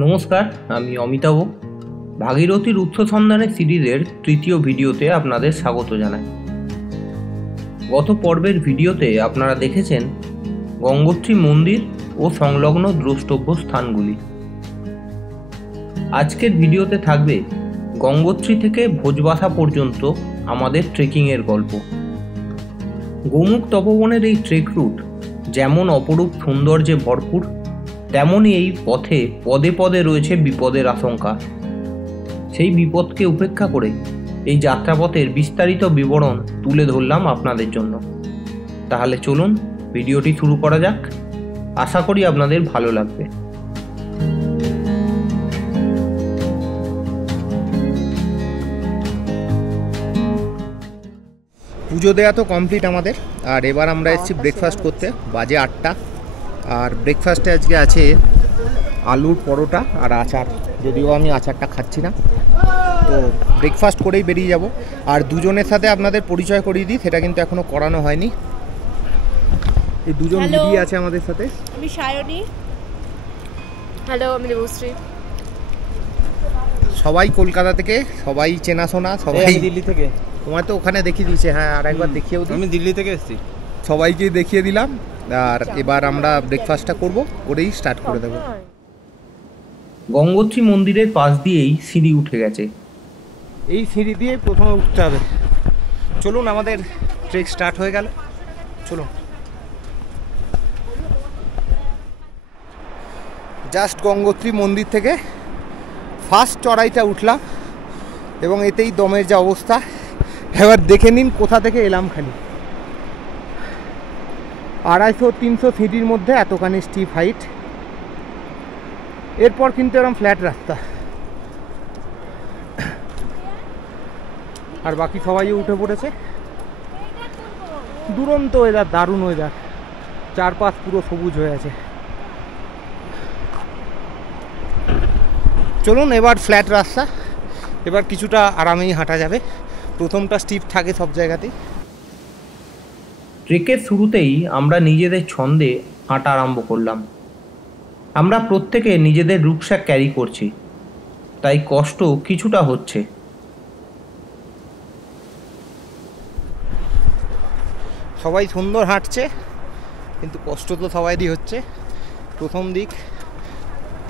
নমস্কার, আমি অমিতাভ। ভাগীরথীর উৎস সন্ধানের সিরিজের তৃতীয় ভিডিওতে আপনাদের স্বাগত জানাই। গত পর্বের ভিডিওতে আপনারা দেখেছেন গঙ্গোত্রী মন্দির ও সংলগ্ন দ্রষ্টব্য স্থানগুলি। আজকের ভিডিওতে থাকবে গঙ্গোত্রী থেকে ভোজবাসা পর্যন্ত আমাদের ট্রেকিংয়ের গল্প। গোমুখ তপবনের এই ট্রেক রুট যেমন অপরূপ সৌন্দর্যে ভরপুর, তেমনই এই পথে পদে পদে রয়েছে বিপদের আশঙ্কা। সেই বিপদকে উপেক্ষা করে এই যাত্রাপথের বিস্তারিত বিবরণ তুলে ধরলাম আপনাদের জন্য। তাহলে চলুন ভিডিওটি শুরু করা যাক। আশা করি আপনাদের ভালো লাগবে। পুজো দেওয়া তো কমপ্লিট আমাদের, আর এবার আমরা এসেছি ব্রেকফাস্ট করতে। বাজে 8টা, আর ব্রেকফাস্টে আজকে আছে আলুর পরোটা আর আচার, যদিও আমি আচারটা খাচ্ছি না। তো ব্রেকফাস্ট করেই বেরিয়ে যাব। আর দুজনের সাথে আপনাদের পরিচয় করিয়ে দিই, সেটা কিন্তু এখনও করানো হয়নি। এই দুজন দিদি আছে আমাদের সাথে। আমি সায়নী। হ্যালো, আমি দেবশ্রী। সবাই কলকাতা থেকে, সবাই চেনাশোনা, সবাই দিল্লি থেকে। তোমার তো ওখানে দেখিয়ে দিয়েছে, হ্যাঁ, আর একবার দেখিয়েও দিই। আমি দিল্লি থেকে এসেছি। সবাইকে দেখিয়ে দিলাম, আর এবার আমরা ব্রেকফাস্টটা করেই স্টার্ট করে দেবো। গঙ্গোত্রী মন্দিরের পাশ দিয়েই সিঁড়ি উঠে গেছে। এই সিঁড়ি দিয়ে প্রথমে উঠতে হবে। চলুন, আমাদের ট্রেক স্টার্ট হয়ে গেল। চলুন। জাস্ট গঙ্গোত্রী মন্দির থেকে ফার্স্ট চড়াইটা উঠলাম, এবং এতেই দমের যে অবস্থা। এবার দেখে নিন কোথা থেকে এলাম। খালি 250-300 সিঁড়ির মধ্যে এতখানি স্টিপ হাইট। এরপর কিন্তু এরকম ফ্ল্যাট রাস্তা, আর বাকি সবাই উঠে পড়েছে। দুরন্ত ওয়েদার, দারুণ ওয়েদার, চারপাশ পুরো সবুজ হয়ে আছে। চলুন, এবার ফ্ল্যাট রাস্তা, এবার কিছুটা আরামেই হাঁটা যাবে। প্রথমটা স্টিপ থাকে সব জায়গাতেই। ট্রেকের শুরুতেই আমরা নিজেদের ছন্দে হাঁটা আরম্ভ করলাম। আমরা প্রত্যেকে নিজেদের রুকস্যাক ক্যারি করছি, তাই কষ্ট কিছুটা হচ্ছে। সবাই সুন্দর হাঁটছে, কিন্তু কষ্ট তো সবাইরই হচ্ছে। প্রথম দিক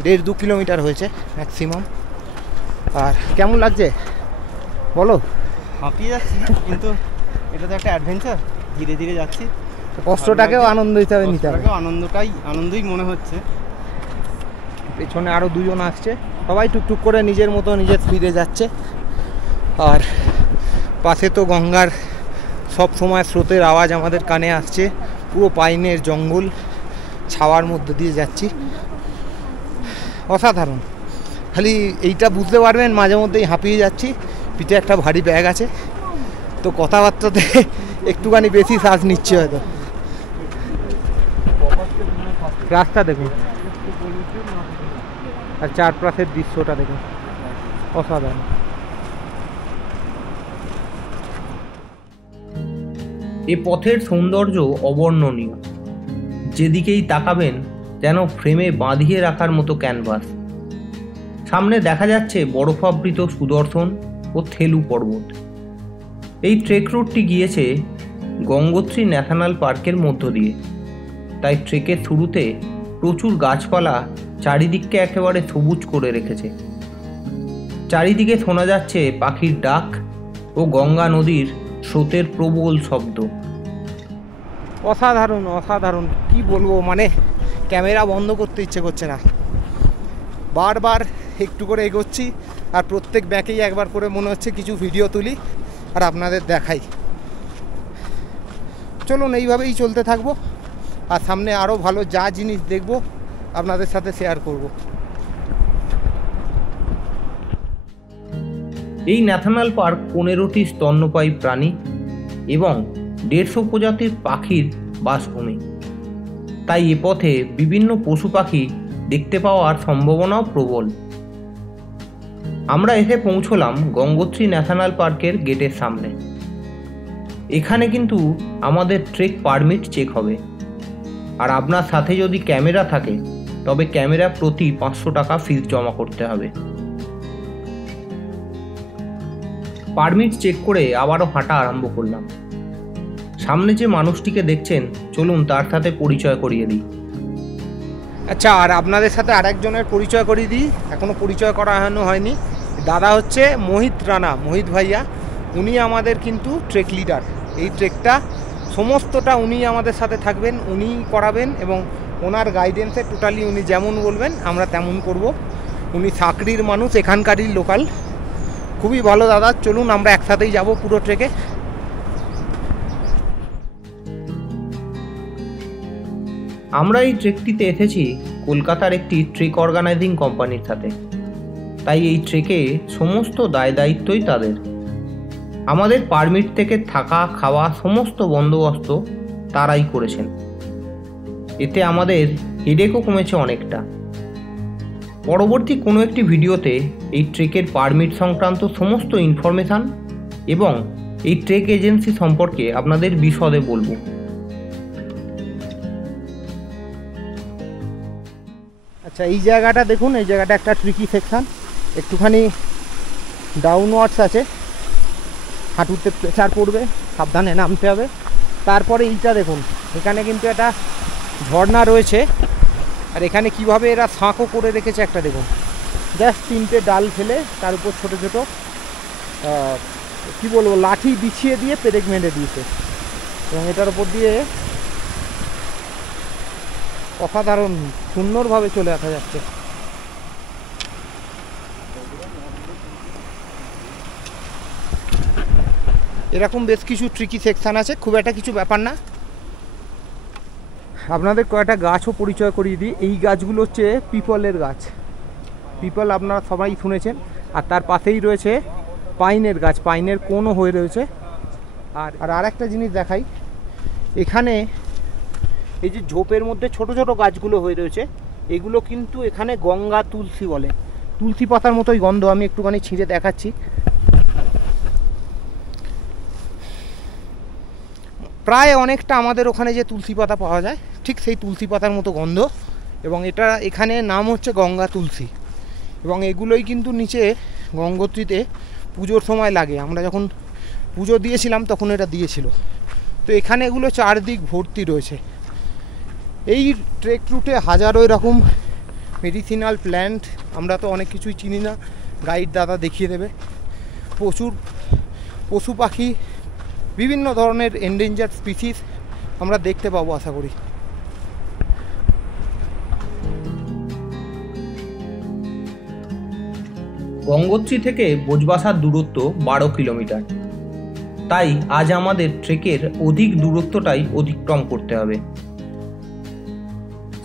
1.5-2 কিলোমিটার হয়েছে ম্যাক্সিমাম। আর কেমন লাগছে বলো? হাঁপিয়ে যাচ্ছি, কিন্তু এটা তো একটা অ্যাডভেঞ্চার। ধীরে ধীরে যাচ্ছি, কষ্টটাকেও আনন্দ হিসাবে নিতে হবে। আনন্দই মনে হচ্ছে। পেছনে আরও দুজন আসছে, সবাই টুকটুক করে নিজের মতো নিজের স্পিডে যাচ্ছে। আর পাশে তো গঙ্গার সব সময় স্রোতের আওয়াজ আমাদের কানে আসছে। পুরো পাইনের জঙ্গল ছাওয়ার মধ্যে দিয়ে যাচ্ছি, অসাধারণ। খালি এইটা বুঝতে পারবেন, মাঝে মধ্যেই হাঁপিয়ে যাচ্ছি। পিঠে একটা ভারী ব্যাগ আছে, তো কথাবার্তাতে একটুখানি বেশি শ্বাস নিচ্ছে হয়তো। রাস্তা দেখুন, আর চারপাশের দৃশ্যটা দেখুন, অসাধারণ। এ পথের সৌন্দর্য অবর্ণনীয়। যেদিকেই তাকাবেন যেন ফ্রেমে বাঁধিয়ে রাখার মতো ক্যানভাস। সামনে দেখা যাচ্ছে বরফাবৃত সুদর্শন ও থেলু পর্বত। এই ট্রেক রুটটি গিয়েছে গঙ্গোত্রী ন্যাশনাল পার্কের মধ্য দিয়ে, তাই ট্রেকের শুরুতে প্রচুর গাছপালা চারিদিককে একেবারে সবুজ করে রেখেছে। চারিদিকে শোনা যাচ্ছে পাখির ডাক ও গঙ্গা নদীর স্রোতের প্রবল শব্দ। অসাধারণ অসাধারণ, কি বলবো, মানে ক্যামেরা বন্ধ করতে ইচ্ছে করছে না। বারবার একটু করে এগোচ্ছি, আর প্রত্যেক ব্যাকেই একবার করে মনে হচ্ছে কিছু ভিডিও তুলি আর আপনাদের দেখাই। চলুন, এইভাবেই চলতে থাকবো, আর সামনে আরও ভালো যা জিনিস দেখবো আপনাদের সাথে শেয়ার করব। এই ন্যাশনাল পার্ক 15টি স্তন্যপায়ী প্রাণী এবং 150 প্রজাতির পাখির বাসভূমি, তাই এ পথে বিভিন্ন পশু পাখি দেখতে পাওয়ার সম্ভাবনাও প্রবল। আমরা এসে পৌঁছলাম গঙ্গোত্রী ন্যাশনাল পার্কের গেটের সামনে। এখানে কিন্তু আমাদের ট্রেক পারমিট চেক হবে, আর আপনার সাথে যদি ক্যামেরা থাকে তবে ক্যামেরা প্রতি 500 টাকা ফিস জমা করতে হবে। পারমিট চেক করে আবারও হাঁটা আরম্ভ করলাম। সামনে যে মানুষটিকে দেখছেন, চলুন তার সাথে পরিচয় করিয়ে দিই। আচ্ছা, আর আপনাদের সাথে আরেকজনের পরিচয় করিয়ে দিই, এখনও পরিচয় করানো হয়নি। দাদা হচ্ছে মোহিত রানা, মোহিত ভাইয়া। উনি আমাদের কিন্তু ট্রেক লিডার। এই ট্রেকটা সমস্তটা উনি আমাদের সাথে থাকবেন, উনিই করাবেন এবং ওনার গাইডেন্সে টোটালি উনি যেমন বলবেন আমরা তেমন করব। উনি সাকরির মানুষ, এখানকারই লোকাল। খুবই ভালো দাদা, চলুন আমরা একসাথেই যাব পুরো ট্রেকে। আমরা এই ট্রেকটিতে এসেছি কলকাতার একটি ট্রেক অর্গানাইজিং কোম্পানির সাথে, তাই এই ট্রেকে সমস্ত দায় দায়িত্বই তাদের। আমাদের পারমিট থেকে থাকা খাওয়া সমস্ত বন্দোবস্ত তারাই করেছেন। এতে আমাদের হেডেকও কমেছে অনেকটা। পরবর্তী কোনো একটি ভিডিওতে এই ট্রেকের পারমিট সংক্রান্ত সমস্ত ইনফরমেশান এবং এই ট্রেক এজেন্সি সম্পর্কে আপনাদের বিশদে বলবো। আচ্ছা, এই জায়গাটা দেখুন, এই জায়গাটা একটা ট্রিকি সেকশান, একটুখানি ডাউনওয়ার্ডস আছে, হাঁটুতে প্রেসার পড়বে, সাবধানে নামতে হবে। তারপরে এইটা দেখুন, এখানে কিন্তু একটা ঝর্ণা রয়েছে, আর এখানে কিভাবে এরা সাঁকও করে রেখেছে একটা দেখুন। জাস্ট 3টে ডাল ফেলে তার উপর ছোটো ছোটো কী বলবো লাঠি বিছিয়ে দিয়ে পেরেক মেরে দিয়েছে, এবং এটার উপর দিয়ে অসাধারণ সুন্দরভাবে চলে আসা যাচ্ছে। এরকম বেশ কিছু ট্রিকি সেকশান আছে, খুব একটা কিছু ব্যাপার না। আপনাদের কয়েকটা গাছও পরিচয় করিয়ে দিই। এই গাছগুলো হচ্ছে পিপলের গাছ। পিপল আপনারা সবাই শুনেছেন। আর তার পাশেই রয়েছে পাইনের গাছ, পাইনের কোনও হয়ে রয়েছে। আর আরেকটা জিনিস দেখাই, এখানে এই যে ঝোপের মধ্যে ছোট ছোট গাছগুলো হয়ে রয়েছে, এগুলো কিন্তু এখানে গঙ্গা তুলসী বলে। তুলসী পাতার মতোই গন্ধ, আমি একটুখানি ছিঁড়ে দেখাচ্ছি। প্রায় অনেকটা আমাদের ওখানে যে তুলসী পাতা পাওয়া যায় ঠিক সেই তুলসী পাতার মতো গন্ধ, এবং এটা এখানে নাম হচ্ছে গঙ্গা তুলসী। এবং এগুলোই কিন্তু নিচে গঙ্গোত্রীতে পুজোর সময় লাগে। আমরা যখন পুজো দিয়েছিলাম তখন এটা দিয়েছিল। তো এখানে এগুলো চারদিক ভর্তি রয়েছে। এই ট্রেক রুটে হাজারো এরকম মেডিসিনাল প্ল্যান্ট, আমরা তো অনেক কিছুই চিনি না, গাইড দাদা দেখিয়ে দেবে। প্রচুর পশু পাখি, বিভিন্ন ধরনের এন্ডেঞ্জার্ড স্পিসিস আমরা দেখতে পাবো আশা করি। গঙ্গোত্রী থেকে বোঝবাসার দূরত্ব 12 কিলোমিটার, তাই আজ আমাদের ট্রেকের অধিক দূরত্বটাই অতিক্রম করতে হবে।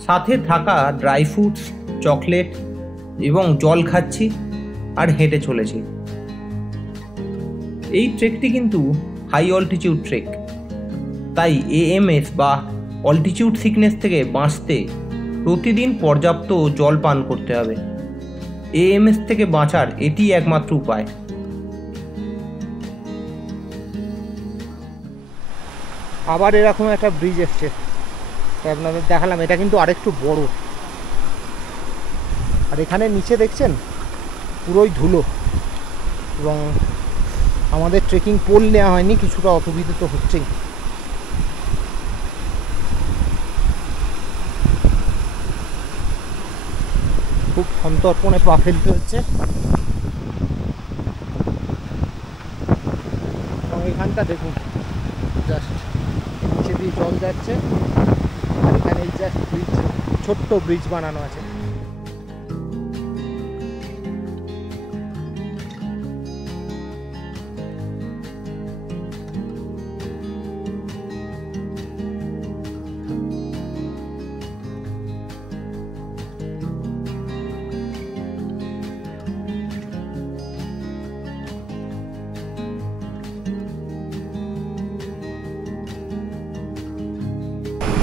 সাথে থাকা ড্রাই ফ্রুটস, চকলেট এবং জল খাচ্ছি আর হেঁটে চলেছি। এই ট্রেকটি কিন্তু হাই অল্টিটিউড ট্রেক, তাই এএমএস বা অল্টিটিউড সিকনেস থেকে বাঁচতে প্রতিদিন পর্যাপ্ত জল পান করতে হবে। এএমএস থেকে বাঁচার এটি একমাত্র উপায়। আবার এরকম একটা ব্রিজ এসছে, তাই আপনাদের দেখালাম। এটা কিন্তু আরেকটু বড়, আর এখানে নিচে দেখছেন পুরোই ধুলো, এবং আমাদের ট্রেকিং পোল নেওয়া হয়নি, কিছুটা অসুবিধা তো হচ্ছেই। খুব সন্তর্পণে পা ফেলতে হচ্ছে। এবং এখানটা দেখুন, জাস্ট নিচে দিয়ে জল যাচ্ছে, আর এখানে জাস্ট ব্রিজ, ছোট্ট ব্রিজ বানানো আছে।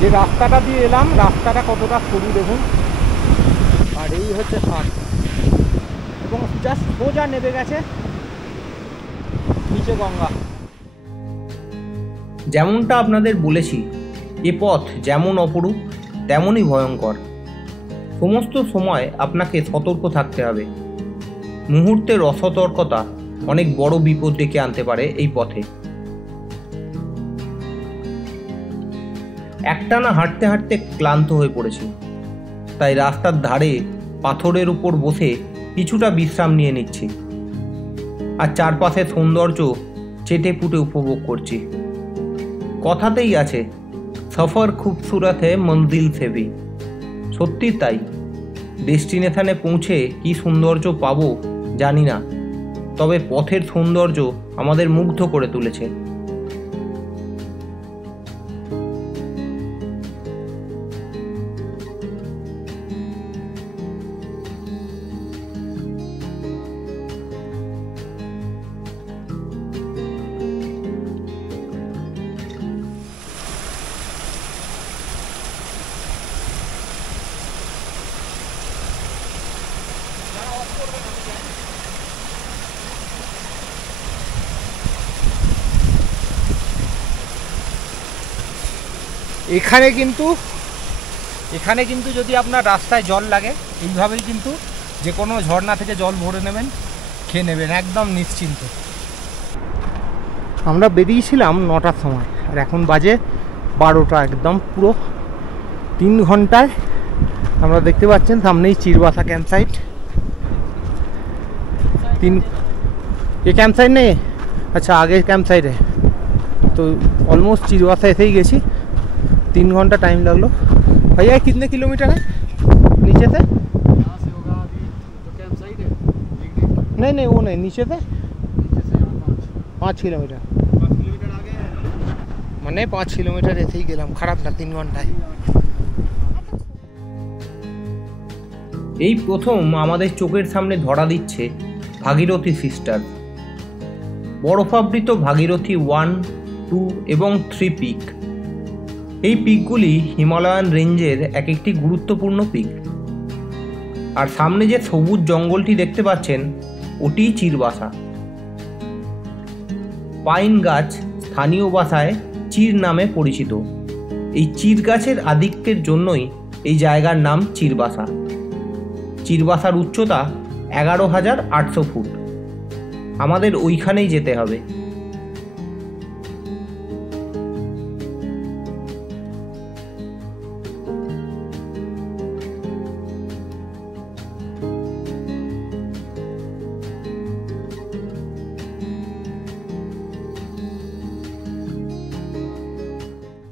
যে রাস্তাটা দিয়ে এলাম, রাস্তাটা কতটা সরু দেখুন, আর এই হচ্ছে ঘাট, এবং জাস্ট সোজা নেমে গেছে নিচে গঙ্গা। যেমনটা আপনাদের বলেছি, এ পথ যেমন অপরূপ তেমনই ভয়ঙ্কর। সমস্ত সময় আপনাকে সতর্ক থাকতে হবে। মুহূর্তের অসতর্কতা অনেক বড় বিপদ ডেকে আনতে পারে এই পথে। একটানা হাঁটতে হাঁটতে ক্লান্ত হয়ে পড়েছি, তাই রাস্তার ধারে পাথরের উপর বসে কিছুটা বিশ্রাম নিয়ে নিচ্ছি আর চারপাশের সৌন্দর্য চেটে পুটে উপভোগ করছি। কথাতেই আছে, সফর খুবসুরত হে মঞ্জিল সে ভি। সত্যি তাই, ডেস্টিনেশনে পৌঁছে কি সৌন্দর্য পাবো জানি না, তবে পথের সৌন্দর্য আমাদের মুগ্ধ করে তুলেছে। এখানে কিন্তু যদি আপনার রাস্তায় জল লাগে, এইভাবেই কিন্তু যে কোনো ঝর্ণা থেকে জল ভরে নেবেন, খেয়ে নেবেন একদম নিশ্চিন্ত। আমরা বেরিয়েছিলাম 9টার সময় আর এখন বাজে 12টা, একদম পুরো 3 ঘন্টায় আমরা দেখতে পাচ্ছেন সামনেই চিরবাসা ক্যাম্প সাইট। ये कैंप साइट नहीं है, अच्छा आगे कैंप साइट है। तो ऑलमोस्ट चिरवासा ऐसे ही गई, 3 घंटा टाइम लगलो। भैया कितने किलोमीटर है नीचे से? यहाँ से होगा अभी जो कैंप साइट है नहीं वो नहीं, नीचे से 5 किलोमीटर। 5 किलोमीटर आगे है, मैंने 5 किलोमीटर ऐसे ही गेलाम, खराब ना 3 घंटाয়। এই প্রথম আমাদের চোখের সামনে ধরা দিচ্ছে ভাগীরথী সিস্টার। বরফাবৃত ভাগীরথী 1, 2 এবং 3 পিক। এই পিকগুলি হিমালয়ান রেঞ্জের এক একটি গুরুত্বপূর্ণ পিক। আর সামনে যে সবুজ জঙ্গলটি দেখতে পাচ্ছেন ওটিই চিরবাসা। পাইন গাছ স্থানীয় ভাষায় চির নামে পরিচিত। এই চির গাছের আধিক্যের জন্যই এই জায়গার নাম চিরবাসা। চিরবাসার উচ্চতা 11,800 ফুট। আমাদের ওইখানেই যেতে হবে।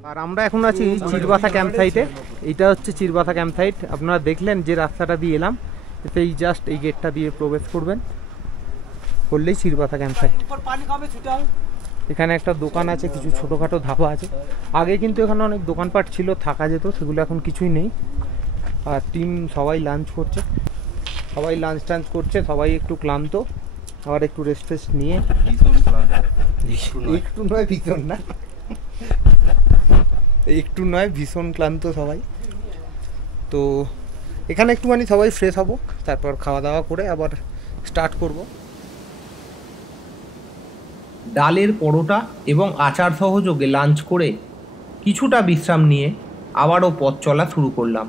আর আমরা এখন আছি চিরবাসা ক্যাম্প সাইটে। এইটা হচ্ছে চিরবাসা ক্যাম্প সাইট। আপনারা দেখলেন যে রাস্তাটা দিয়ে এলাম, এই জাস্ট এই গেটটা দিয়ে প্রবেশ করবেন, করলেই চিরবাসা ক্যাম্প সাইট। এখানে একটা দোকান আছে, কিছু ছোটোখাটো ধাবা আছে। আগে কিন্তু এখানে অনেক দোকানপাট ছিল, থাকা যেত, সেগুলো এখন কিছুই নেই। আর টিম সবাই লাঞ্চ করছে, সবাই একটু ক্লান্ত, আবার একটু রেস্ট ফেস্ট নিয়ে, একটু নয় ভীষণ না, একটু নয় ভীষণ ক্লান্ত সবাই। তো এখানে একটুখানি সবাই ফ্রেশ হব, তারপর খাওয়া দাওয়া করে আবার স্টার্ট করব। ডালের পরোটা এবং আচার সহযোগে লাঞ্চ করে কিছুটা বিশ্রাম নিয়ে আবারও পথ চলা শুরু করলাম।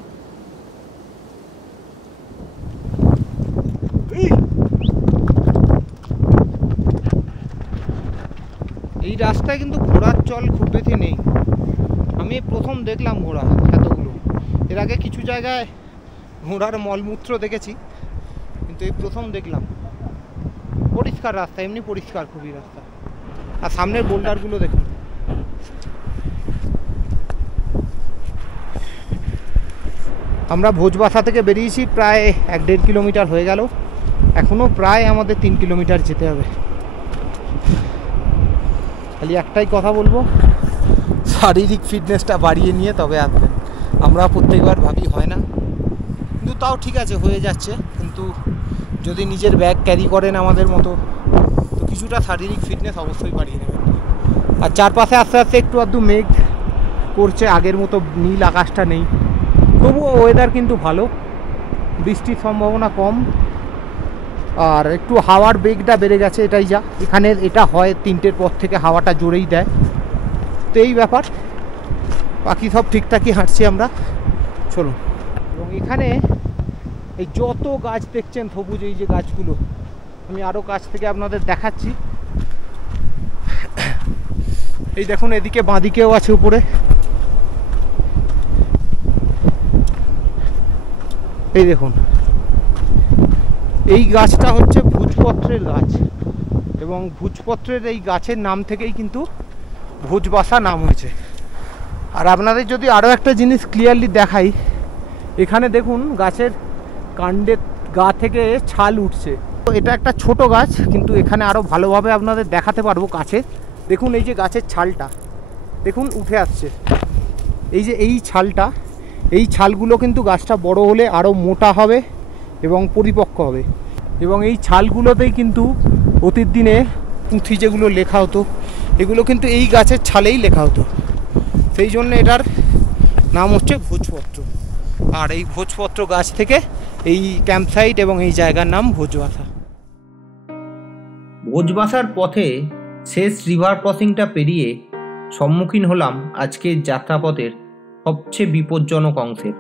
এই রাস্তায় কিন্তু ঘোড়ার চল খুব বেশি নেই। আমি প্রথম দেখলাম ঘোড়া এতগুলো। এর আগে কিছু জায়গায় ঘোড়ার মলমূত্র দেখেছি, কিন্তু এই প্রথম দেখলাম। পরিষ্কার রাস্তা, এমনি পরিষ্কার খুবই রাস্তা। আর সামনের বোল্ডারগুলো দেখুন। আমরা ভোজবাসা থেকে বেরিয়েছি, প্রায় 1-1.5 কিলোমিটার হয়ে গেল। এখনও প্রায় আমাদের 3 কিলোমিটার যেতে হবে। খালি একটাই কথা বলবো, শারীরিক ফিটনেসটা বাড়িয়ে নিয়ে তবে আসবেন। আমরা প্রত্যেকবার ভাবি হয় না, কিন্তু তাও ঠিক আছে, হয়ে যাচ্ছে। কিন্তু যদি নিজের ব্যাগ ক্যারি করেন আমাদের মতো, তো কিছুটা শারীরিক ফিটনেস অবশ্যই বাড়িয়ে নেবেন। আর চারপাশে আস্তে আস্তে একটু আধটু মেঘ করছে, আগের মতো নীল আকাশটা নেই। তবুও ওয়েদার কিন্তু ভালো, বৃষ্টির সম্ভাবনা কম। আর একটু হাওয়ার বেগটা বেড়ে গেছে, এটাই যা। এখানে এটা হয় 3টের পর থেকে হাওয়াটা জোরেই দেয়, তো এই ব্যাপার। বাকি সব ঠিকঠাকই হাঁটছি আমরা, চলুন। এবং এখানে এই যত গাছ দেখছেন সবুজ, এই যে গাছগুলো, আমি আরও কাছ থেকে আপনাদের দেখাচ্ছি। এই দেখুন এদিকে বাঁদিকেও আছে উপরে, এই দেখুন এই গাছটা হচ্ছে ভোজপত্রের গাছ, এবং ভোজপত্রের এই গাছের নাম থেকেই কিন্তু ভোজবাসা নাম হয়েছে। আর আপনাদের যদি আরও একটা জিনিস ক্লিয়ারলি দেখাই, এখানে দেখুন গাছের কাণ্ডের গা থেকে ছাল উঠছে। তো এটা একটা ছোট গাছ, কিন্তু এখানে আরও ভালোভাবে আপনাদের দেখাতে পারবো কাছে। দেখুন এই যে গাছের ছালটা দেখুন উঠে আসছে, এই যে এই ছালটা, এই ছালগুলো কিন্তু গাছটা বড় হলে আরও মোটা হবে এবং পরিপক্ক হবে। এবং এই ছালগুলোতেই কিন্তু অতীত দিনে পুঁথি যেগুলো লেখা হতো, এগুলো কিন্তু এই গাছের ছালেই লেখা হতো। সেই জন্য এটার নাম হচ্ছে ভোজপত্র। আর এই ভোজপত্র গাছ থেকে এই ক্যাম্পসাইট এবং এই জায়গার নাম ভোজবাসা। ভোজবাসার পথে শেষ রিভার ক্রসিংটা পেরিয়ে সম্মুখীন হলাম আজকের যাত্রাপথের সবচেয়ে বিপজ্জনক অংশের।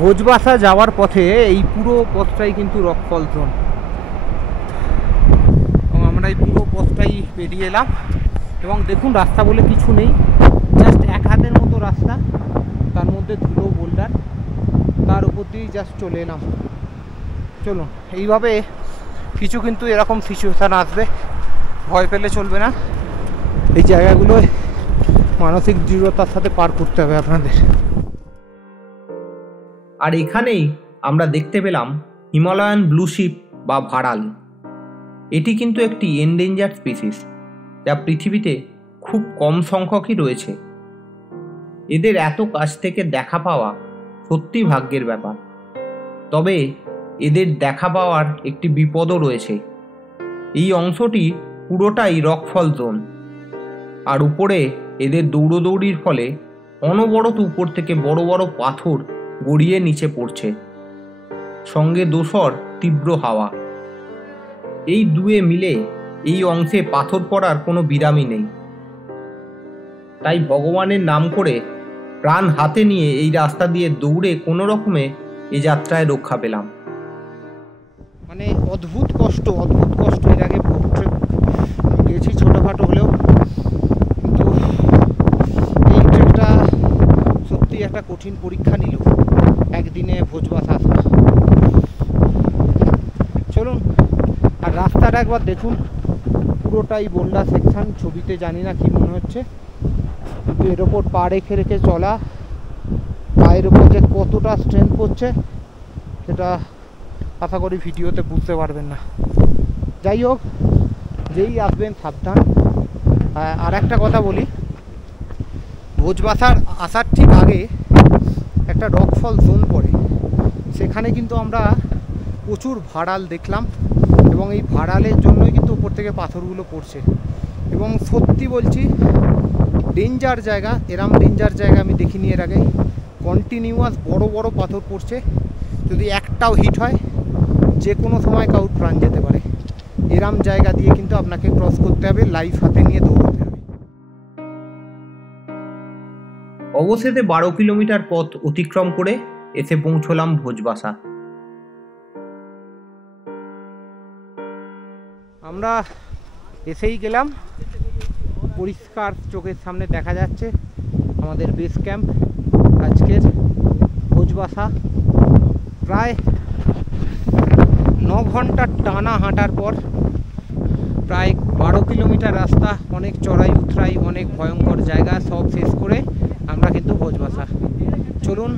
ভোজবাসা যাওয়ার পথে এই পুরো পথটাই কিন্তু রকফল জোন, এবং আমরা এই পুরো পথটাই পেরিয়ে এলাম। এবং দেখুন রাস্তা বলে কিছু নেই, জাস্ট এক হাতের মতো রাস্তা, তার মধ্যে ধুলো বোল্ডার, তার উপর দিয়েই জাস্ট চলে এলাম। চলুন, এইভাবে কিছু কিন্তু এরকম সিচুয়েশান আসবে, ভয় পেলে চলবে না। এই জায়গাগুলো মানসিক দৃঢ়তার সাথে পার করতে হবে আপনাদের। আর এখানেই আমরা দেখতে পেলাম হিমালয়ান ব্লু শিপ বা ভাড়াল। এটি কিন্তু একটি এন্ডেঞ্জার স্পিসিস, যা পৃথিবীতে খুব কম সংখ্যকই রয়েছে। এদের এত কাছ থেকে দেখা পাওয়া সত্যি ভাগ্যের ব্যাপার। তবে এদের দেখা পাওয়ার একটি বিপদও রয়েছে। এই অংশটি পুরোটাই রকফল জোন, আর উপরে এদের দৌড়োদৌড়ির ফলে অনবরত উপর থেকে বড় বড় পাথর গড়িয়ে নিচে পড়ছে, সঙ্গে দোসর তীব্র হাওয়া। এই দুয়ে মিলে এই অংশে পাথর পড়ার কোনো বিরামই নেই। তাই ভগবানের নাম করে প্রাণ হাতে নিয়ে এই রাস্তা দিয়ে দৌড়ে কোনো রকমে এই যাত্রায় রক্ষা পেলাম। মানে অদ্ভুত কষ্ট এর আগে আমি গেছি ছোটোখাটো হলেও, কিন্তু এই ট্রেকটা সত্যি একটা কঠিন পরীক্ষা নিল একদিনে ভোজবাসা আসা। চলুন, আর রাস্তাটা একবার দেখুন, পুরোটাই বন্ডা সেকশন। ছবিতে জানি না কি মনে হচ্ছে, কিন্তু এর ওপর পা রেখে রেখে চলা, পায়ের ওপর যে কতটা স্ট্রেংথ করছে সেটা আশা করি ভিডিওতে বুঝতে পারবেন না। যাই হোক, যেই আসবেন সাবধান। আর একটা কথা বলি, ভোজবাসার আসার ঠিক আগে একটা রকফল জোন পড়ে, সেখানে কিন্তু আমরা প্রচুর ভাড়াল দেখলাম, এবং এই ভাড়ালের জন্যই কিন্তু উপর থেকে পাথরগুলো পড়ছে। এবং সত্যি বলছি, ডেঞ্জার জায়গা, এরম ডেঞ্জার জায়গা আমি দেখিনি এর আগে। কন্টিনিউয়াস বড় বড় পাথর পড়ছে, যদি একটাও হিট হয় যে কোনো সময় কাউর প্রাণ যেতে পারে। এরম জায়গা দিয়ে কিন্তু আপনাকে ক্রস করতে হবে, লাইফ হাতে নিয়ে দৌড়াতে হবে। অবশেষে 12 কিলোমিটার পথ অতিক্রম করে এসে পৌঁছলাম ভোজবাসা। আমরা এসেই গেলাম, পরিষ্কার চোখের সামনে দেখা যাচ্ছে আমাদের বেস ক্যাম্প আজকের ভোজবাসা। প্রায় 9 ঘন্টার টানা হাঁটার পর প্রায় 12 কিলোমিটার রাস্তা, অনেক চড়াই উতরাই, অনেক ভয়ঙ্কর জায়গা সব শেষ করে আমরা কিন্তু ভোজবাসা। চলুন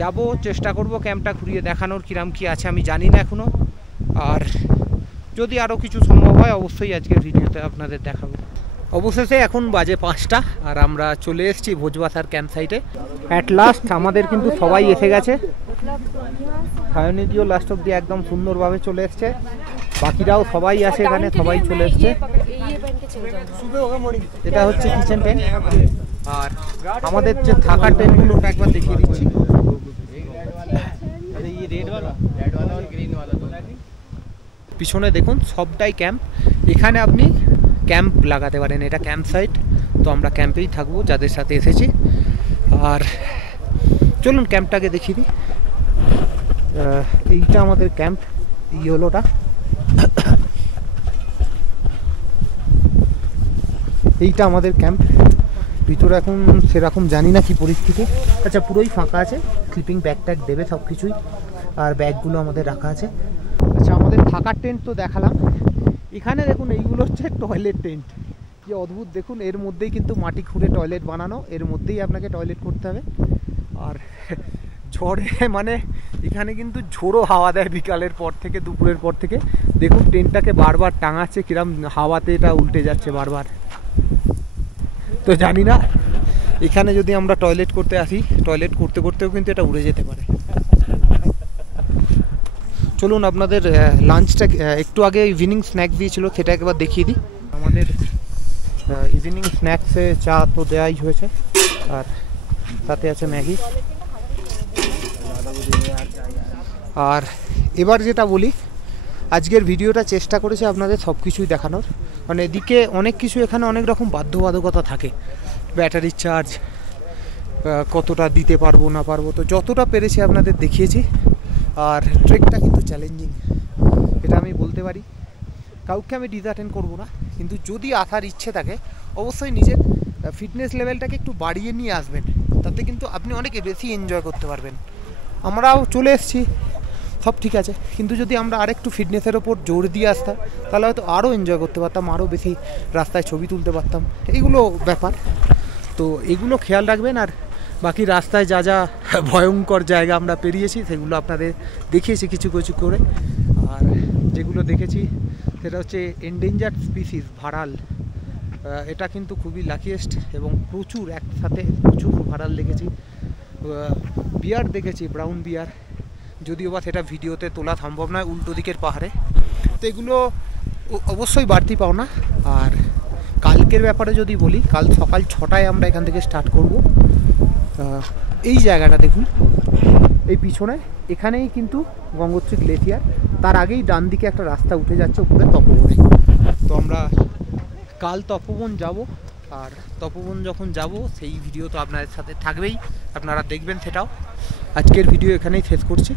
যাব, চেষ্টা করব ক্যাম্পটা ঘুরিয়ে দেখানোর। কিরাম কি আছে আমি জানি না এখনও, আর যদি আরও কিছু সম্ভব হয় অবশ্যই আজকের ভিডিওতে আপনাদের দেখাবো। অবশেষে এখন বাজে 5টা, আর আমরা চলে এসেছি ভোজবাসার ক্যাম্প সাইটে। অ্যাট লাস্ট আমাদের কিন্তু সবাই এসে গেছে। সায়নিদিও লাস্ট অব্দি একদম সুন্দরভাবে চলে এসছে, বাকিরাও সবাই আছে এখানে, সবাই চলে এসছে। এটা হচ্ছে কিচেন টেন্ট, আর আমাদের যে থাকার টেন্টগুলো ওটা একবার দেখিয়ে দিচ্ছি। পিছনে দেখুন সবটাই ক্যাম্প, এখানে আপনি ক্যাম্প লাগাতে পারেন, এটা ক্যাম্প সাইট। তো আমরা ক্যাম্পেই থাকবো যাদের সাথে এসেছি। আর চলুন ক্যাম্পটাকে দেখিয়ে দিই। এইটা আমাদের ক্যাম্প, ইয়েলোটা। এইটা আমাদের ক্যাম্প। ভিতরে এখন সেরকম জানি না কি পরিস্থিতি। আচ্ছা, পুরোই ফাঁকা আছে, স্লিপিং ব্যাগ ট্যাগ দেবে সব কিছুই, আর ব্যাগগুলো আমাদের রাখা আছে। আচ্ছা, আমাদের থাকার টেন্ট তো দেখালাম। এখানে দেখুন, এইগুলো হচ্ছে টয়লেট টেন্ট। কি অদ্ভুত দেখুন, এর মধ্যেই কিন্তু মাটি খুঁড়ে টয়লেট বানানো, এর মধ্যেই আপনাকে টয়লেট করতে হবে। আর ঝড়ে মানে এখানে কিন্তু ঝোড়ো হাওয়া দেয় বিকালের পর থেকে, দুপুরের পর থেকে। দেখুন টেন্টটাকে বারবার টাঙাচ্ছে, কিরম হাওয়াতে এটা উল্টে যাচ্ছে বারবার। তো জানি না এখানে যদি আমরা টয়লেট করতে আসি, টয়লেট করতে করতেও কিন্তু এটা উড়ে যেতে পারে। চলুন আপনাদের লাঞ্চটা, একটু আগে ইভিনিং স্ন্যাক দিয়েছিল সেটা একবার দেখিয়ে দিই। আমাদের ইভিনিং স্ন্যাক্সে চা তো দেওয়াই হয়েছে, আর সাথে আছে ম্যাগি। আর এবার যেটা বলি, আজকের ভিডিওটা চেষ্টা করেছি আপনাদের সব কিছুই দেখানোর। মানে এদিকে অনেক কিছু, এখানে অনেক রকম বাধ্যবাধকতা থাকে, ব্যাটারি চার্জ কতটা দিতে পারবো না পারবো, তো যতটা পেরেছি আপনাদের দেখিয়েছি। আর ট্রেকটা কিন্তু চ্যালেঞ্জিং, এটা আমি বলতে পারি। কাউকে আমি ডিসঅ্যাটেন্ড করবো না, কিন্তু যদি আসার ইচ্ছে থাকে অবশ্যই নিজের ফিটনেস লেভেলটাকে একটু বাড়িয়ে নিয়ে আসবেন, তাতে কিন্তু আপনি অনেক বেশি এনজয় করতে পারবেন। আমরাও চলে এসেছি, সব ঠিক আছে, কিন্তু যদি আমরা আরেকটু ফিটনেসের ওপর জোর দিয়ে আসতাম তাহলে হয়তো আরও এনজয় করতে পারতাম, আরও বেশি রাস্তায় ছবি তুলতে পারতাম। এইগুলো ব্যাপার, তো এগুলো খেয়াল রাখবেন। আর বাকি রাস্তায় যা যা ভয়ঙ্কর জায়গা আমরা পেরিয়েছি সেগুলো আপনাদের দেখিয়েছি কিছু কিছু করে। আর যেগুলো দেখেছি সেটা হচ্ছে এন্ডেঞ্জার্ড স্পিসিস ভাড়াল, এটা কিন্তু খুবই লাকিয়েস্ট, এবং প্রচুর একসাথে প্রচুর ভাড়াল দেখেছি। বিয়ার দেখেছি, ব্রাউন বিয়ার, যদিও বা সেটা ভিডিওতে তোলা সম্ভব নয় উল্টো দিকের পাহাড়ে। তো এগুলো অবশ্যই বাড়তি পাওনা। আর কালকের ব্যাপারে যদি বলি, কাল সকাল 6টায় আমরা এখান থেকে স্টার্ট করব। এই জায়গাটা দেখুন, এই পিছনে, এখানেই কিন্তু গঙ্গোত্রী গ্লেসিয়ার। তার আগেই ডান দিকে একটা রাস্তা উঠে যাচ্ছে উপরে তপবনে। তো আমরা কাল তপবন যাব, আর তপবন যখন যাব সেই ভিডিও তো আপনাদের সাথে থাকবেই, আপনারা দেখবেন সেটাও। আজকের ভিডিও এখানেই শেষ করছি।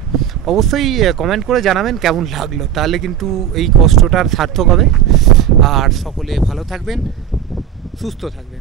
অবশ্যই কমেন্ট করে জানাবেন কেমন লাগলো, তাহলে কিন্তু এই কষ্টটার সার্থক হবে। আর সকলে ভালো থাকবেন, সুস্থ থাকবেন।